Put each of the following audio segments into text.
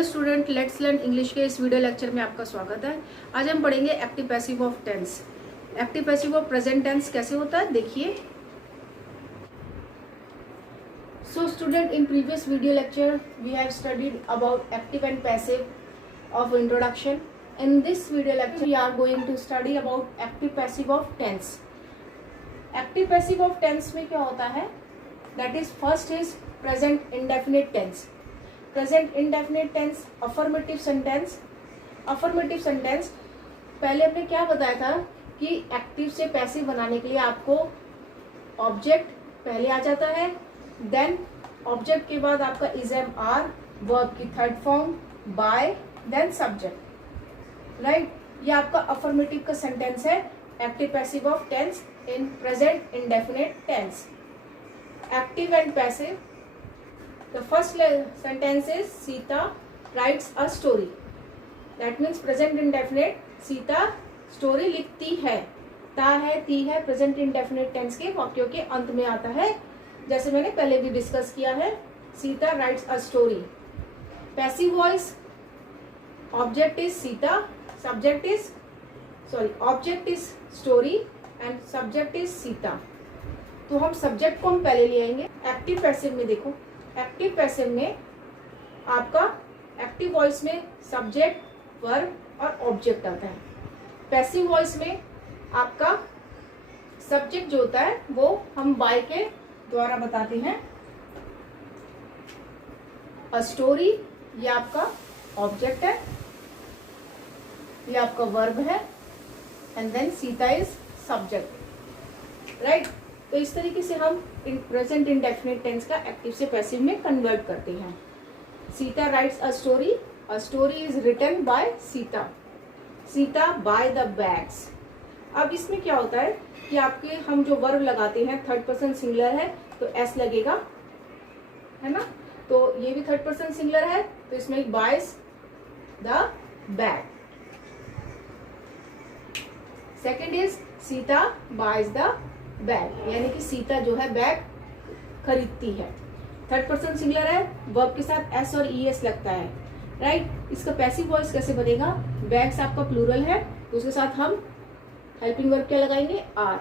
Hello student, let's learn English के इस video lecture में आपका स्वागत है। आज हम पढ़ेंगे active passive of tense. Active passive of present tense कैसे होता है देखिए। So student, in previous video lecture we have studied about active and passive of introduction. In this video lecture we are going to study about active passive of tense. Active passive of tense में क्या होता है, that is first is present indefinite tense. Present indefinite tense, affirmative sentence. Affirmative sentence पहले हमने क्या बताया था कि एक्टिव से पैसिव बनाने के लिए आपको ऑब्जेक्ट पहले आ जाता है, देन ऑब्जेक्ट के बाद आपका इज एम आर, वर्ब की third form, by, then subject. Right, ये आपका अफर्मेटिव का सेंटेंस है, active passive of tense in present indefinite tense. Active and passive, the first sentence is Sita writes a story. That means present indefinite, Sita story लिखती है। ता है, ती है, प्रेजेंट इंडेफिनिट टेंस के वाक्यों के अंत में आता है, जैसे मैंने पहले भी डिस्कस किया है। Sita writes a story. Passive voice, object is Sita, subject is object is story and subject is Sita. तो हम सब्जेक्ट को हम पहले ले आएंगे। एक्टिव पैसिव में देखो, एक्टिव पैसिव में आपका एक्टिव वॉइस में सब्जेक्ट, वर्ब और ऑब्जेक्ट आता है। पैसिव वॉइस में आपका सब्जेक्ट जो होता है वो हम बाय के द्वारा बताते हैं। अ स्टोरी ये आपका ऑब्जेक्ट है, ये आपका वर्ब है, and then Sita is subject. Right, तो इस तरीके से हम प्रेजेंट इंडेफिनिट टेंस का एक्टिव से पैसिव में कन्वर्ट करते हैं। Sita writes a story is written by Sita. Sita buy the bags. अब इसमें क्या होता है कि आपके हम जो वर्ब लगाते हैं, थर्ड पर्सन सिंगुलर है तो एस लगेगा, है ना। तो ये भी थर्ड पर्सन सिंगुलर है तो इसमें bias the bag. Second is Sita bias the bag, यानी कि सीता जो है बैग खरीदती है। थर्ड पर्सन सिंगुलर है, वर्ब के साथ एस और ई एस लगता है। राइट, इसका पैसिव वॉइस कैसे बनेगा, बैग्स आपका प्लूरल है तो उसके साथ हम हेल्पिंग वर्ब क्या लगाएंगे, are.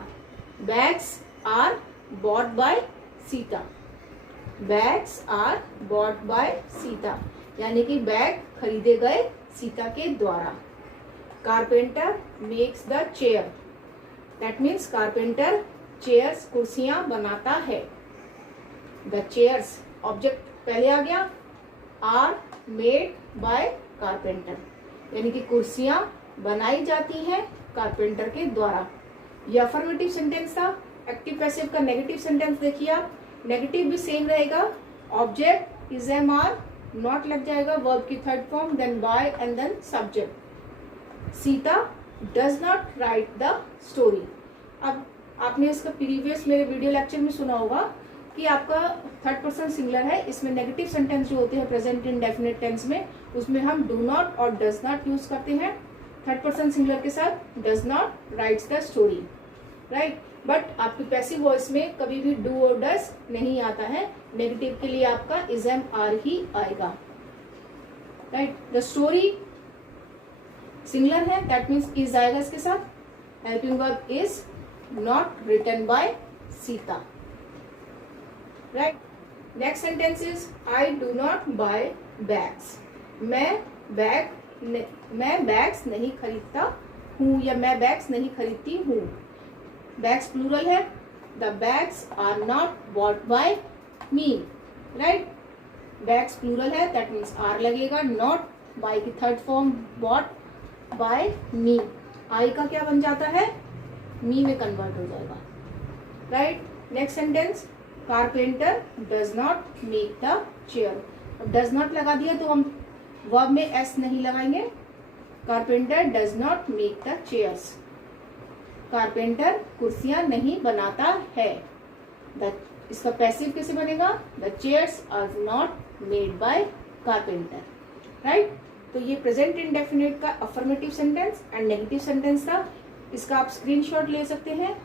Bags are bought by Sita. Bags are bought by Sita, यानी कि बैग खरीदे गए सीता के द्वारा। Carpenter makes the chair. That means carpenter chairs कुर्सियां बनाता है। द चेयर्स ऑब्जेक्ट पहले आ गया, आर मेड बाय कारपेंटर, यानी कि कुर्सियां बनाई जाती हैं कारपेंटर के द्वारा। यह अफर्मेटिव सेंटेंस था। एक्टिव पैसिव का नेगेटिव सेंटेंस देखिए आप, नेगेटिव भी सेम रहेगा, object is am are, not लग जाएगा, वर्ब की third form, then by and then subject. Sita does not write the story. अब आपने इसका प्रीवियस मेरे वीडियो लेक्चर में सुना होगा कि आपका थर्ड पर्सन सिंगुलर है, इसमें नेगेटिव सेंटेंस जो होते हैं प्रेजेंट इंडेफिनिट टेंस में, उसमें हम डू नॉट और डज नॉट यूज करते हैं। थर्ड पर्सन सिंगुलर के साथ does not rights the story. Right, but आपकी पैसिव वॉइस में कभी भी डू और डज नहीं आता है, नेगेटिव के लिए आपका इज एम आर ही आएगा। राइट, द स्टोरी सिंगुलर है, दैट मीन्स इज आएगा इसके साथ। Helping verb is not written by Sita. Right, next sentence is I do not buy bags. मैं बैग्स नहीं खरीदता हूँ, या मैं बैग्स नहीं खरीदती हूँ। बैग्स प्लूरल है, the bags are not bought by me. Right, bags plural है, दैट मीन्स आर लगेगा, नॉट बाय की third form, bought by me. I का क्या बन जाता है, मी में कन्वर्ट हो जाएगा। Right, next sentence, carpenter does not make the chair. अब डज नॉट लगा दिया तो हम वर्ब में एस नहीं लगाएंगे। Carpenter does not make the chairs. Carpenter कुर्सियां नहीं बनाता है। इसका पैसिव कैसे बनेगा, the chairs are not made by carpenter. Right, तो ये प्रेजेंट इंडेफिनिट का affirmative sentence and negative sentence था। इसका आप स्क्रीनशॉट ले सकते हैं।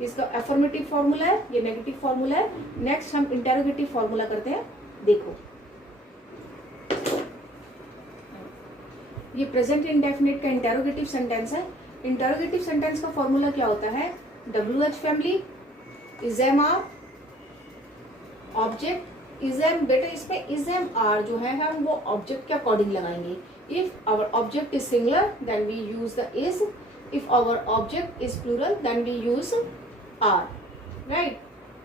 इसका अफर्मेटिव फॉर्मूला है, ये नेगेटिव फॉर्मूला है। नेक्स्ट हम इंटेरोगेटिव फॉर्मूला करते हैं, देखो। ये प्रेजेंट इंडेफिनिट का इंटेरोगेटिव सेंटेंस है। इंटेरोगेटिव सेंटेंस का फॉर्मूला क्या होता है? WH family, is am are, object is am. बेटा इसमें इज एम आर जो है हम वो ऑब्जेक्ट के अकॉर्डिंग लगाएंगे। If our object is singular then we use the is, if our object is plural then we use are, right.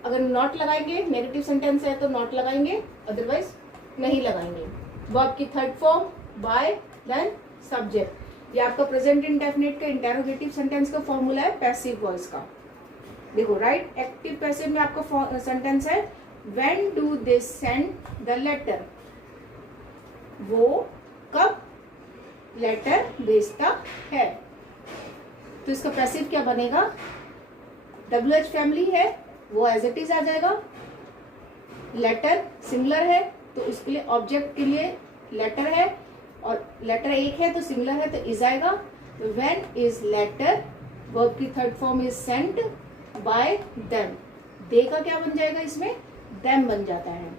अगर not लगाएंगे, नेगेटिव सेंटेंस है तो नॉट लगाएंगे, अदरवाइज नहीं लगाएंगे। वर्ब की third form by then subject. ये आपका प्रेजेंट इंडेफिनिट का इंटेरोगेटिव सेंटेंस का फॉर्मूला है पैसिव वॉइस का। देखो राइट, एक्टिव पैसिव में आपका सेंटेंस है when do they send the letter, वो कब लेटर भेजता है। तो इसका पैसिव क्या बनेगा? WH फैमिली है वो एज इट इज आ जाएगा। लेटर सिंगुलर है तो उसके लिए ऑब्जेक्ट के लिए लेटर है, और लेटर एक है तो सिंगुलर है तो इज आएगा। तो व्हेन इज लेटर, वर्ब की third form is sent by them. दे का क्या बन जाएगा? इसमें देम बन जाता है।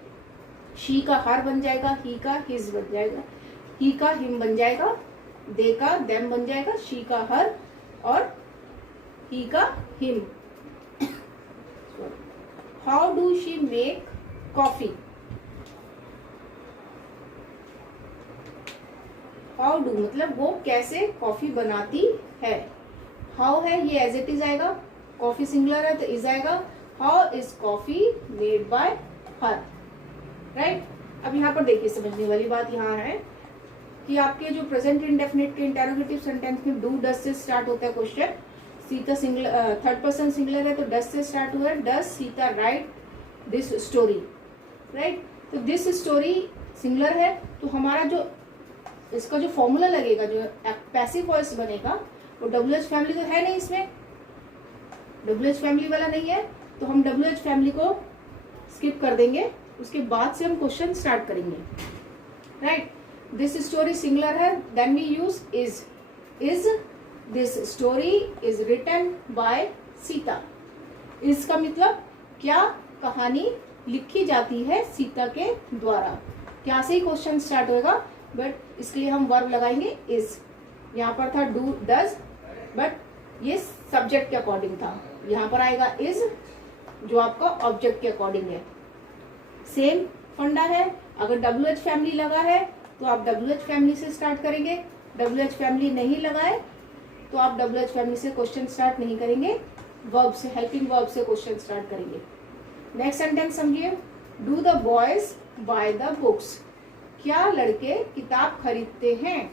शी का हर बन जाएगा, ही का हिज बन जाएगा, ही का हिम बन जाएगा, दे का देम बन जाएगा, शी का हर और ही का him. How do she make coffee? How do मतलब वो कैसे कॉफी बनाती है। हाउ है ये एज इट इज आएगा, कॉफी सिंगुलर है तो इज आएगा। How is coffee made by her, right. अब यहाँ पर देखिए समझने वाली बात यहाँ है कि आपके जो प्रेजेंट इंडेफिनिट के इंटेरोगेटिव सेंटेंस में डू डस से स्टार्ट होता है question. Sita singular, third person singular है तो डस से स्टार्ट हुआ है। Does Sita write this story, right. तो दिस स्टोरी सिंगुलर है तो हमारा जो इसका जो फॉर्मूला लगेगा, जो पैसिव वॉइस बनेगा, वो WH फैमिली तो है नहीं, इसमें WH फैमिली वाला नहीं है, तो हम WH फैमिली को स्किप कर देंगे। उसके बाद से हम क्वेश्चन स्टार्ट करेंगे, राइट। दिस स्टोरी सिंगुलर है then we use is. Is this story is written by Sita. इसका मतलब क्या कहानी लिखी जाती है सीता के द्वारा। क्या से ही क्वेश्चन स्टार्ट होगा, बट इसके लिए हम वर्ब लगाएंगे इज। यहाँ पर था डू डज, बट ये सब्जेक्ट के अकॉर्डिंग था। यहाँ पर आएगा इज जो आपका ऑब्जेक्ट के अकॉर्डिंग है। सेम फंडा है। अगर WH फैमिली लगा है तो आप WH फैमिली से स्टार्ट करेंगे। WH फैमिली नहीं लगाए तो आप WH फैमिली से क्वेश्चन स्टार्ट नहीं करेंगे, वर्ब से, हेल्पिंग वर्ब से क्वेश्चन स्टार्ट करेंगे। नेक्स्ट सेंटेंस समझिए। Do the boys by the books? क्या लड़के किताब खरीदते हैं?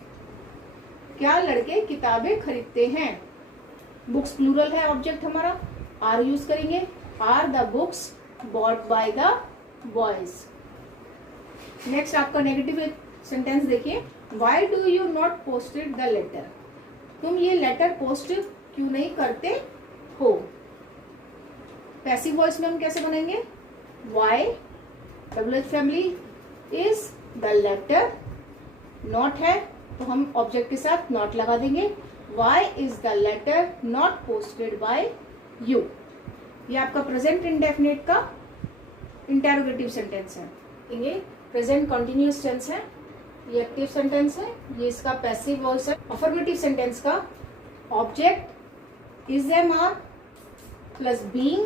क्या लड़के किताबें खरीदते हैं? बुक्स प्लूरल है, ऑब्जेक्ट हमारा आर यूज करेंगे। Are the books bought by the boys. Next आपका नेगेटिव सेंटेंस देखिए। Why do you not posted the letter? तुम ये लेटर पोस्ट क्यों नहीं करते हो? पैसिव वॉइस में हम कैसे बनेंगे? Why, WH family, is the letter, not है तो हम ऑब्जेक्ट के साथ नॉट लगा देंगे। Why is the letter not posted by you? ये आपका प्रेजेंट इंडेफिनिट का इंटेरोगेटिव सेंटेंस है। ये प्रेजेंट कंटिन्यूअस टेंस है, ये एक्टिव सेंटेंस है, ये इसका पैसिव वॉइस है। अफर्मेटिव सेंटेंस का object is am are plus being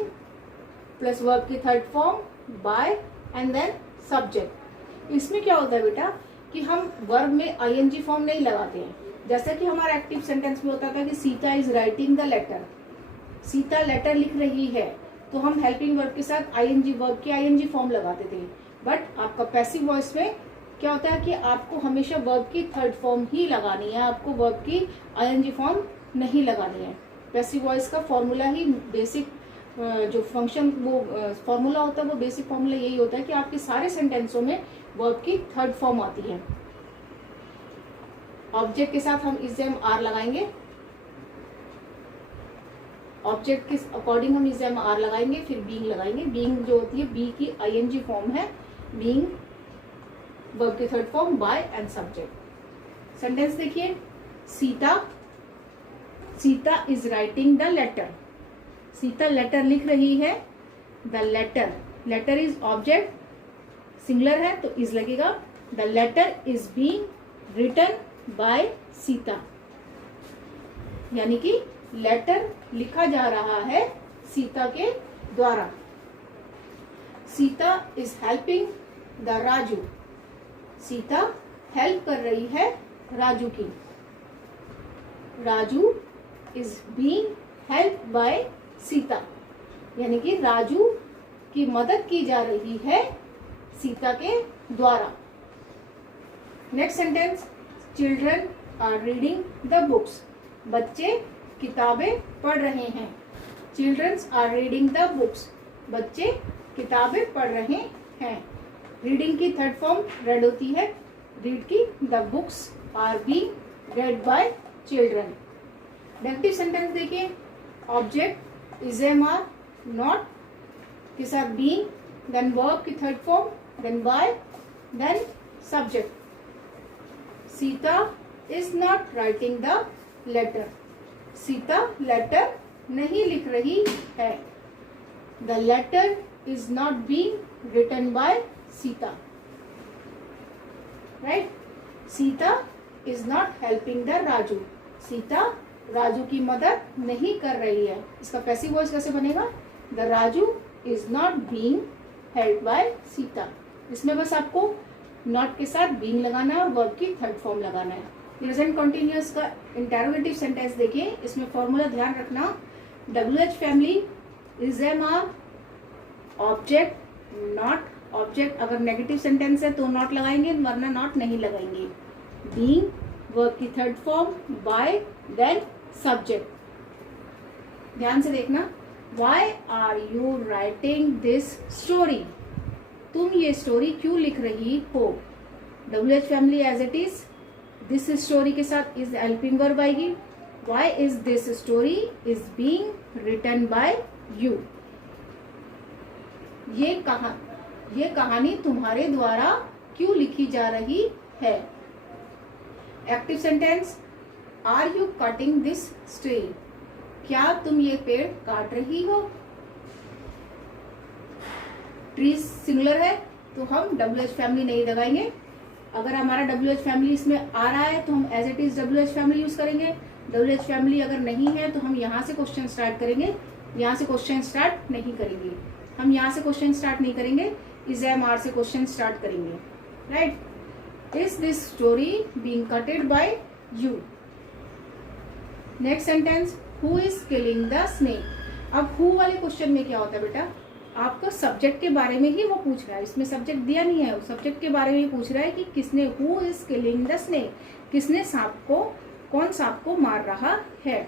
plus verb की third form by and then subject. इसमें क्या होता है बेटा कि हम वर्ब में ING फॉर्म नहीं लगाते हैं। जैसा कि हमारा एक्टिव सेंटेंस में होता था कि Sita is writing the letter, Sita letter लिख रही है, तो हम हेल्पिंग वर्ब के साथ ING, वर्ब की ING फॉर्म लगाते थे। बट आपका पैसिव वॉइस में क्या होता है कि आपको हमेशा वर्ब की थर्ड फॉर्म ही लगानी है, आपको वर्ब की ING फॉर्म नहीं लगानी है। पैसिव वॉइस का फॉर्मूला ही बेसिक जो फंक्शन वो फॉर्मूला होता है, वो बेसिक फॉर्मूला यही होता है कि आपके सारे सेंटेंसों में वर्ब की थर्ड फॉर्म आती है। ऑब्जेक्ट के साथ हम इज एम आर लगाएंगे, ऑब्जेक्ट के अकॉर्डिंग हम इज एम आर लगाएंगे, फिर बीइंग लगाएंगे। बीइंग जो होती है बी की ING फॉर्म है, बीइंग वर्ब की third form by and subject. Sentence देखिए। Sita is writing the letter, Sita letter लिख रही है। The letter is object, singular है तो इज लगेगा। The letter is being written by Sita, यानी कि लेटर लिखा जा रहा है सीता के द्वारा। Sita is helping the Raju, Sita help कर रही है राजू की। Raju is being help by Sita, यानी कि राजू की मदद की जा रही है सीता के द्वारा। Next sentence, children are reading the books, बच्चे किताबें पढ़ रहे हैं। Childrens are reading the books, बच्चे किताबें पढ़ रहे हैं। रीडिंग की थर्ड फॉर्म रेड होती है, रीड की the books are being read by children. Negative sentence देखिए, object is am are not के साथ बीइंग, देन वर्ब की third form, then by, then subject. Sita is not writing the letter, Sita letter नहीं लिख रही है। The letter is not being written by Sita, right. Sita is not helping the Raju, Sita Raju की मदद नहीं कर रही है। इसका पैसिव वॉइस कैसे बनेगा, the Raju is not being help by Sita. इसमें बस आपको नॉट के साथ बीइंग लगाना है और वर्ब की थर्ड फॉर्म लगाना है। प्रेजेंट कंटिन्यूअस का इंटरोगेटिव सेंटेंस देखिए, इसमें फॉर्मूला ध्यान रखना, WH family, is am are, object, not, object अगर नेगेटिव सेंटेंस है तो नॉट लगाएंगे, वरना नॉट नहीं लगाएंगे। बीइंग, वर्ब की third form, by, then subject. ध्यान से देखना, why are you writing this story, तुम ये स्टोरी क्यों लिख रही हो। WH family as it is, this story के साथ इज हेल्पिंग वर्ब आएगी। Y is this story is being written by you, ये कहानी तुम्हारे द्वारा क्यों लिखी जा रही है। Active sentence, are you cutting this tree, क्या तुम ये पेड़ काट रही हो। ट्री सिंगुलर है तो हम WH फैमिली नहीं लगाएंगे। अगर हमारा WH फैमिली इसमें आ रहा है तो हम as it is WH family use करेंगे। WH फैमिली अगर नहीं है तो हम यहाँ से क्वेश्चन स्टार्ट करेंगे, यहाँ से क्वेश्चन स्टार्ट नहीं करेंगे। हम यहाँ से क्वेश्चन स्टार्ट नहीं करेंगे, इज एम आर से क्वेश्चन स्टार्ट करेंगे, right. Is this story being cutted by you. Next sentence, who is killing the snake. अब हु वाले क्वेश्चन में क्या होता है बेटा, आपको सब्जेक्ट के बारे में ही वो पूछ रहा है, इसमें सब्जेक्ट दिया नहीं है, सब्जेक्ट के बारे में पूछ रहा है कि किसने, who is killing the snake, किसने सांप को, कौन सांप को मार रहा है।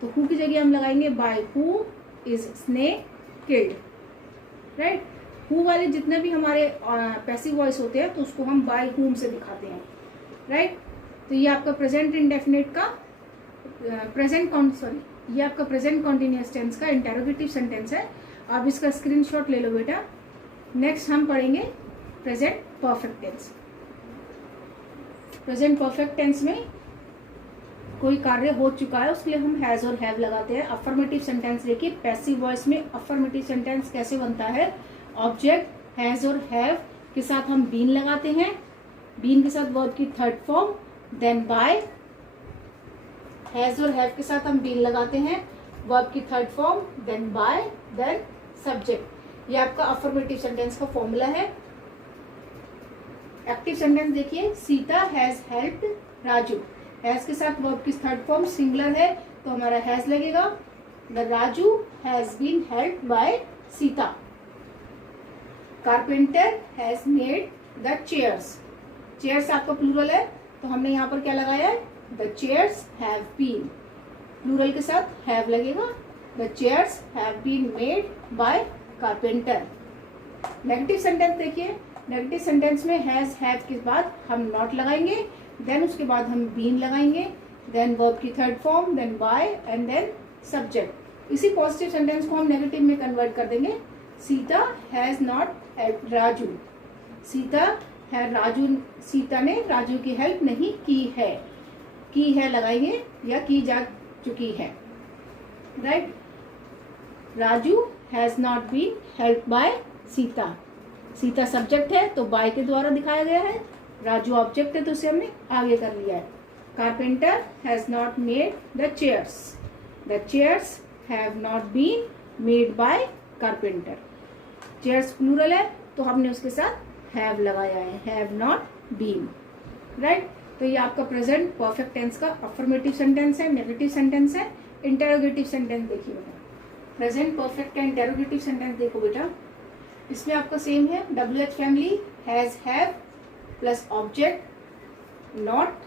तो हु की जगह हम लगाएंगे by who is snake killed, right. Who वाले जितने भी हमारे पैसिव वॉइस होते हैं तो उसको हम बाय हुम से दिखाते हैं, राइट। तो ये आपका प्रेजेंट इंडेफिनिट का ये आपका प्रेजेंट कॉन्टिन्यूअस टेंस का इंटरोगेटिव सेंटेंस है। आप इसका स्क्रीनशॉट ले लो बेटा। नेक्स्ट हम पढ़ेंगे present perfect tense. Present perfect tense में कोई कार्य हो चुका है उसके लिए हम हैज और हैव लगाते हैं। अफर्मेटिव सेंटेंस देखिए, पैसिव वॉइस में अफर्मेटिव सेंटेंस कैसे बनता है, ऑब्जेक्ट हैज और हैव के साथ हम बीन लगाते हैं, बीन के साथ वर्ब की third form, then by, has और हैव के साथ हम बीन लगाते हैं, वर्ब की third form, then by, then subject. ये आपका अफर्मेटिव सेंटेंस का फॉर्मूला है। एक्टिव सेंटेंस देखिए, Sita has helped Raju, has के साथ वर्ब की थर्ड फॉर्म सिंगुलर है तो हमारा हैज लगेगा। The Raju has been helped by Sita. Carpenter has made the chairs, chairs आपका प्लूरल है तो हमने यहाँ पर क्या लगाया है, the chairs have been, plural के साथ हैव लगेगा। The chairs have been made by carpenter. Negative sentence देखिए, नेगेटिव सेंटेंस में हैज हैव के बाद हम नॉट लगाएंगे, देन उसके बाद हम बीन लगाएंगे, देन वर्ब की third form, then by and then subject. इसी पॉजिटिव सेंटेंस को हम नेगेटिव में कन्वर्ट कर देंगे। Sita has not helped Raju, Sita ने राजू की हेल्प नहीं की है लगाएंगे या की जा चुकी है, right. Raju has not been help by Sita, Sita subject है तो बाय के द्वारा दिखाया गया है, राजू ऑब्जेक्ट है तो उसे हमने आगे कर लिया है। Carpenter has not made the chairs, the chairs have not been made by carpenter. Chairs plural है तो हमने उसके साथ हैव लगाया है, हैव नॉट बीन, राइट। तो ये आपका प्रेजेंट परफेक्ट टेंस का अफर्मेटिव सेंटेंस है, नेगेटिव सेंटेंस है, इंटेरोगेटिव सेंटेंस देखिए बेटा। प्रेजेंट परफेक्ट का इंटेरोगेटिव सेंटेंस देखो बेटा, इसमें आपका सेम है, WH family, has, have plus object not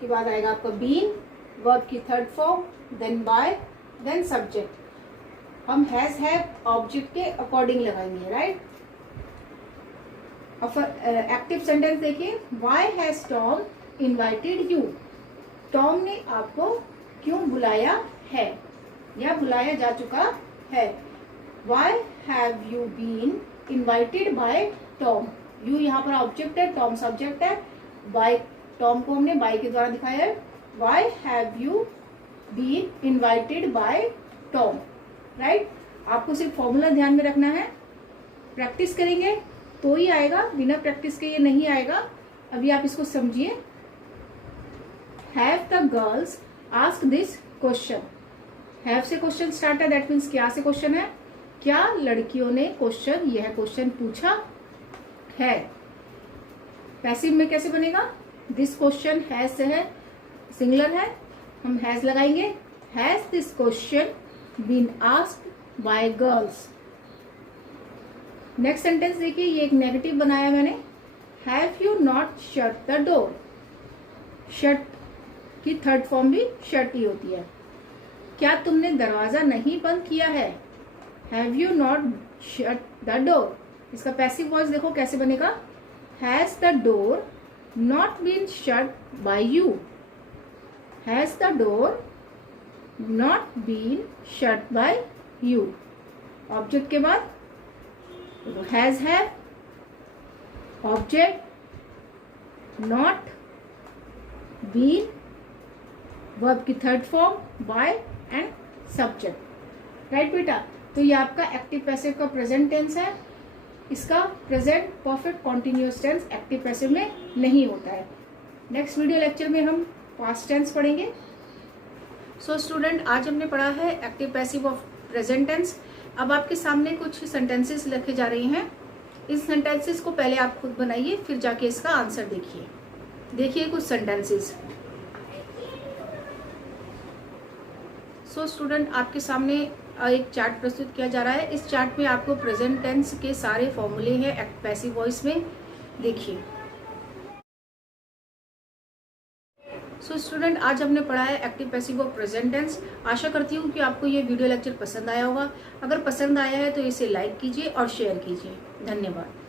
के बाद आएगा आपका बीन, वर्ब की third form, then by, then subject. हम हैज, हैव ऑब्जेक्ट के अकॉर्डिंग लगाएंगे, राइट। एक्टिव सेंटेंस देखिए, why has Tom invited you, Tom ने आपको क्यों बुलाया है या बुलाया जा चुका है। Why have you been invited by Tom, you यहाँ पर ऑब्जेक्ट है, टॉम सब्जेक्ट है, बाय टॉम को हमने बाय के द्वारा दिखाया है। Why have you been invited by Tom, right. आपको सिर्फ फॉर्मूला ध्यान में रखना है, प्रैक्टिस करेंगे तो ही आएगा, बिना प्रैक्टिस के ये नहीं आएगा। अभी आप इसको समझिए। Have the girls ask this question, have से क्वेश्चन स्टार्ट है, दैट मीन्स क्या से क्वेश्चन है, क्या लड़कियों ने यह क्वेश्चन पूछा है। पैसिव में कैसे बनेगा, दिस क्वेश्चन हैज से है, सिंगुलर है, हम हैज लगाएंगे, has this question been asked by girls. Next sentence देखिए, ये एक नेगेटिव बनाया मैंने, have you not shut the door, shut की थर्ड फॉर्म भी शट ही होती है। क्या तुमने दरवाजा नहीं बंद किया है, have you not shut the door. इसका पैसिव वॉइस देखो कैसे बनेगा, has the door not been shut by you, has the door not been shut by you. Object के बाद has, have, object, not, been, verb की third form, by and subject, right बेटा। तो ये आपका एक्टिव पैसिव का present tense है। इसका present perfect continuous tense active passive में नहीं होता है। नेक्स्ट वीडियो लेक्चर में हम पास्ट टेंस पढ़ेंगे। सो स्टूडेंट, आज हमने पढ़ा है active passive of present tense. अब आपके सामने कुछ सेंटेंसेस लिखे जा रही हैं। इस सेंटेंसेस को पहले आप खुद बनाइए, फिर जाके इसका आंसर देखिए। देखिए कुछ सेंटेंसेस। सो स्टूडेंट, आपके सामने एक चार्ट प्रस्तुत किया जा रहा है। इस चार्ट में आपको प्रेजेंट टेंस के सारे फॉर्मूले हैं पैसिव वॉइस में, देखिए। सो स्टूडेंट, आज हमने पढ़ा है active passive of present tense. आशा करती हूँ कि आपको ये वीडियो लेक्चर पसंद आया होगा। अगर पसंद आया है तो इसे लाइक कीजिए और शेयर कीजिए। धन्यवाद।